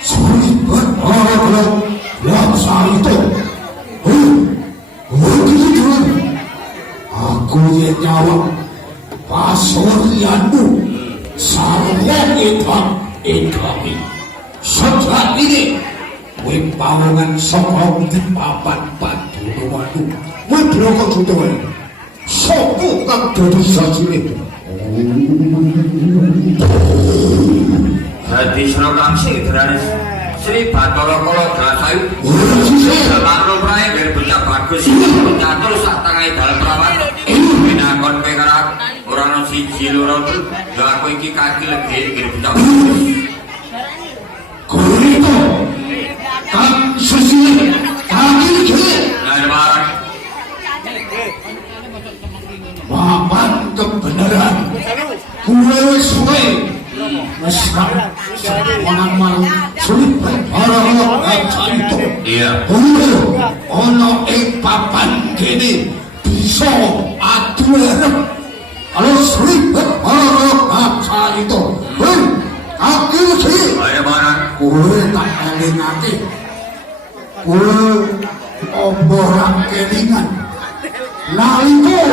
Sulit berharap bangsa itu. Begitu aku yang jawab pasorianmu sarang itu sejak ini wipangan sokong di papan batu rumahku wibroko jutawan sopo kang dadi sajine dadi Srokang Sidranis Sri Bathara Kala Drasayu Jalan Prae biar bocah bagus catur sak tangahe dal perawat binakon pengerak ora ono siji loro lha aku iki kaki legi biar bocah bagus Kurito kang sesine kaki legi barang papan kebenaran kue suwe mesra semangat malu sulit berharap bangsa itu iya ono ing papan kene bisa adu arep kalau sulit berharap bangsa itu kaki legi ayo barang kue tak elingake kue oboran kelingan nalika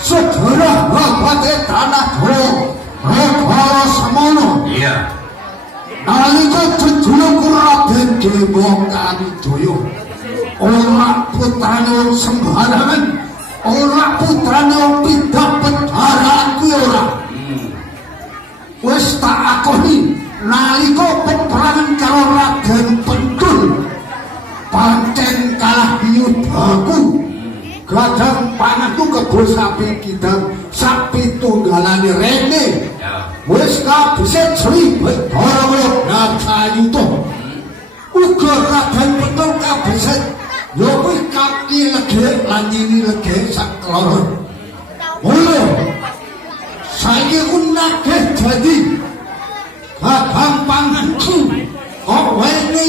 sejarah babate tanah Jawa Rekara semono iya nalika jejuluk Raden Dewa Kanijaya ora putrane sembarangan ora putrane pidak pedaran kuwi ora wis tak akoni nalika peperangan karo Raden Pentul pancen kalah yudaku gadang panahku kebo sapi kidang sapi tunggalane rene wis kabise Sri Bathara Nasayuda uga Raden Pentul kabise yo kuwi kaki legi lan nyini legi sak keloro ngono saiki ku nagih dadi gadang panganku kok wene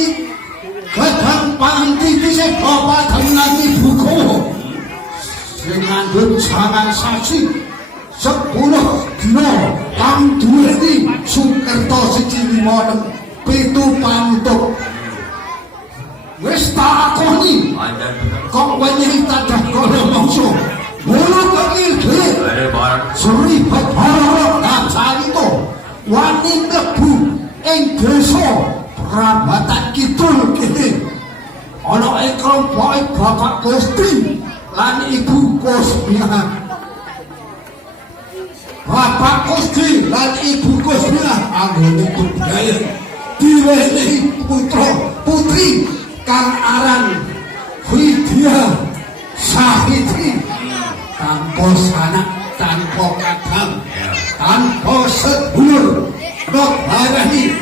gadang pangan titise bapak dengan ibuku dengan jangan saksi 10 dina kang duweni Sukerto 156 7 pantuk wis tak akoni kok wenehi tadah kono mangsa ngono kok iki Sri Bathara Nasayuda wani mlebu ing desa Prabatan Kidul kene ana ing kelompoke Bapak Gusti lan Ibu Kusmiah Bapak Gusti lan Ibu Kusmiah anggone budaya diwenehi putra putri kang aran Widya Sahiti tanpa sanak tanpa kadang tanpa sedulur nok barani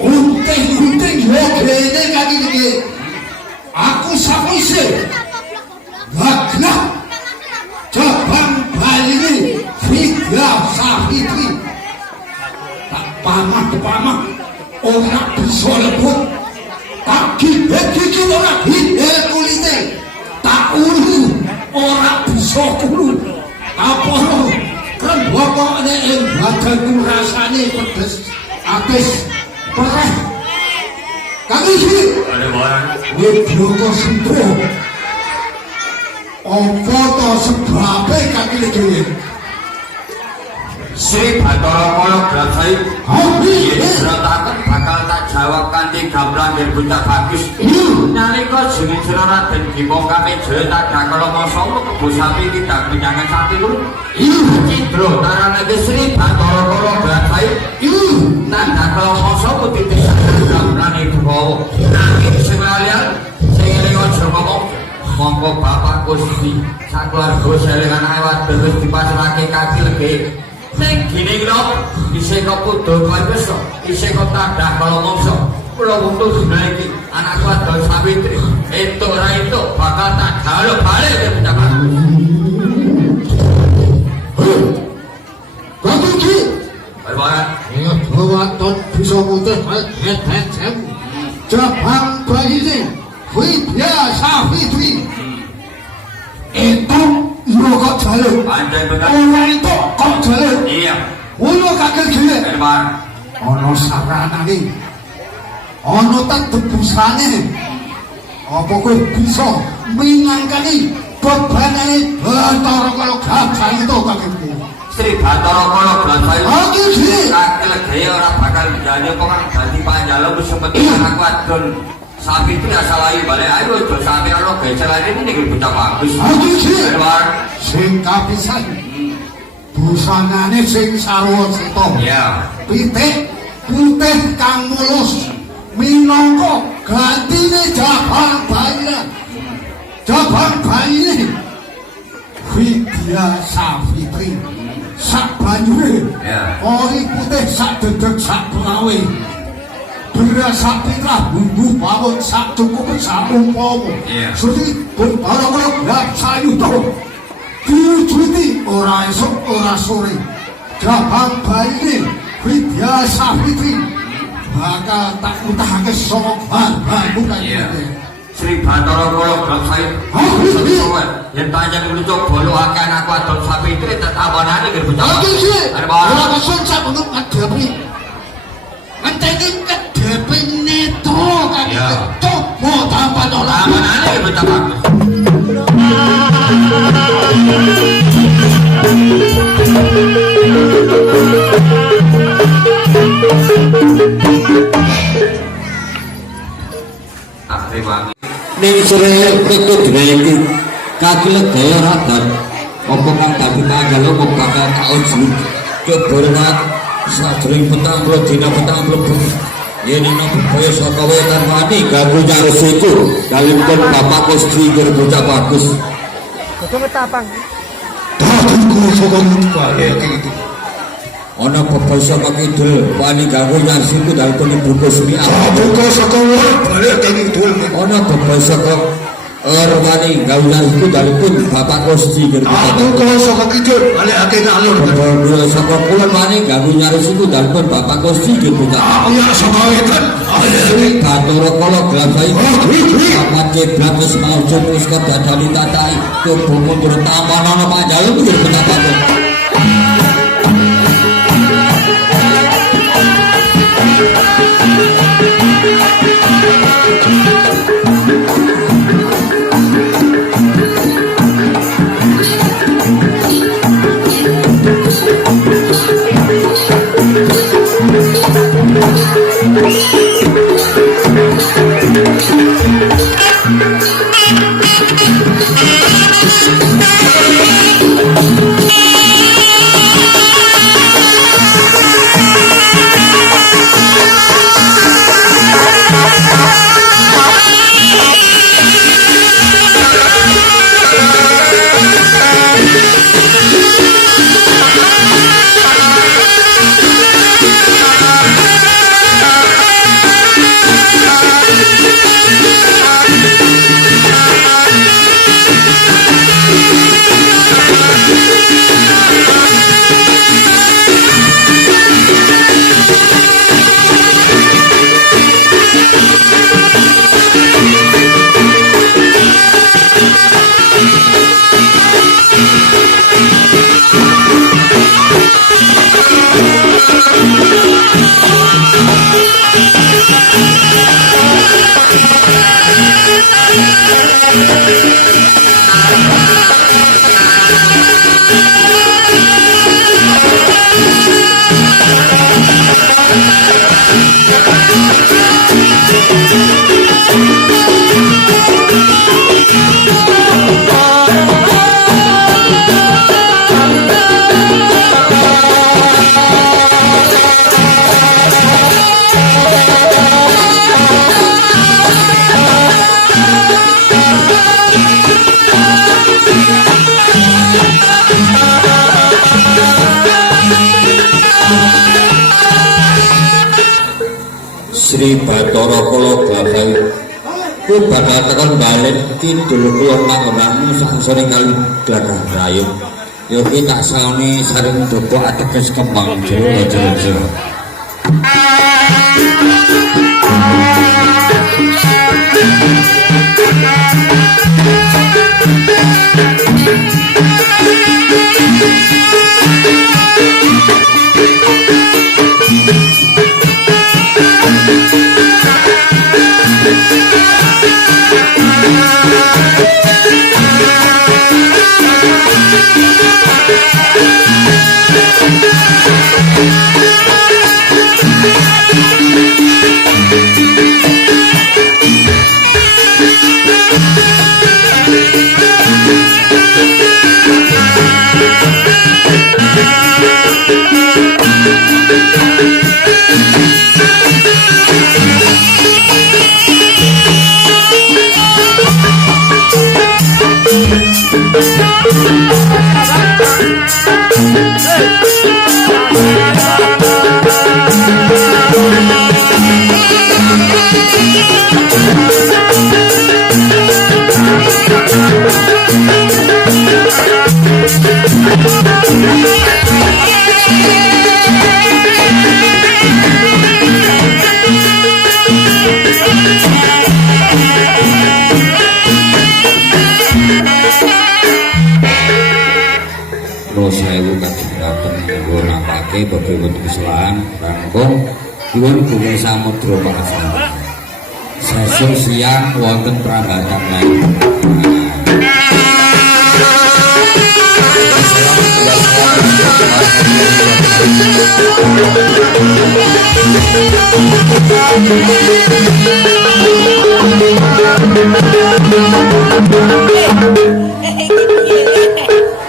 unting-unting yo kene kaki iki aku sapise Magna Jabang Bali Widya Sahiti tak pamah orang bisa lebut tak gigi orang hidel kulite tak ulu orang bisa kulu apa kan pokoknya yang badanku rasanya pedes atis perih kaki sih Wibroko Sindro apa to sebabe kaki lagi Sri Bathara Kala Drasayu serataken bakal tak jawab kanthi gamblang yen bocah bagus nalika jeneng Raden Bima Kamejaya tak dakala masa kebo sapi tidak menyangan sapi lur Cidra taranake Sri Bathara Kala Drasayu nang dakala masa titik gamblang Ibu nanging sing lalian sing eling aja ngomong monggo Bapak Gusti sakeluarga selengan awak dhewe dipasrahke kaki legi sing gini kok isih kok kudu kowe wis isih kok tadah kala mongso kula untu dina iki anakku adol Sawitri entuk ra entuk bakal tak jaluk balik ya penjaga kaki iki barang ya bawaton bisa muter het Jabang Bali Widya Sahiti itu yo kok jaluk andai benar ora itu kok jaluk iya ulo kakek gile barang ana saranane ana tebusane apa kowe bisa minangkani bebanane Bathara Kala Gajah itu kakekku Sri Bathara Kala Gajah aku sih kakek gaya ora bakal jane kok kang dadi panjalo wis seperti aku adon sapi itu asal ayu balik ayo aja sampe ana gecelane ini ning bocah bagus aku sih luar sing kapisan busanane sing sarwa seta ya pitik putih kang mulus minangka gantine jabang bayi Widya Savitri sak banyure ori putih sak dedeg sak pelawe beras sak pitrah bumbu bawang sak cukup sak umpama Sri Bathara Kala Gajah to diwujudi ora esuk ora sore jabang bayi Widya Savitri bakal tak utahake saka barbaku kanjeng Sri Bathara Kala Gajah yen panjang lucuk bolo akeh aku adon sapi itu tetawanane nggih bocah ora kesun sak bentuk kadepi ngenteni kadepi neto kanjeng coba tampan ora tawanane nggih bocah bagus ning sore itu dhewe kaki legaya radan apa kang dadi panggalo kok bakal kauji keberat sadring petang kula dina petang mlebu yen ana bebaya saka wetan wani ganggu nyaresiku dalipun bapak Gusti bocah bagus Kok tapang. dadiku saka mutwae iki ana bebaya saka kidul wani ganggu nyaresiku dalipun ibu Gusti buka saka balik kidul ana bebaya saka Wani gaulan itu dalipun bapak Gusti aku kalau saka kidul balik ake ngalor bebaya saka kulon wani ganggu nyaresiku dalipun bapak Gusti gitu ya saka wetan Bathara Kala Gajah papat kiblat wis maju wis kedadani tatai coba mundur taman ana panjalo mikir betapa Sri Bathara Kala Gajah ku bakal tekan balik kidul kulon manggonanmu sangsane kali Glagah Rayu yo ki tak saone sareng dodo ateges kembang jero-jero Dewan Keselahan Rangkong Iwan Bunga Samudra Pasar sesuk siang wonten perambatan lain.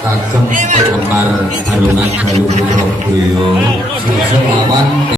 Kagem penggemar balungan Galuh Putra Boyo sesuk lawan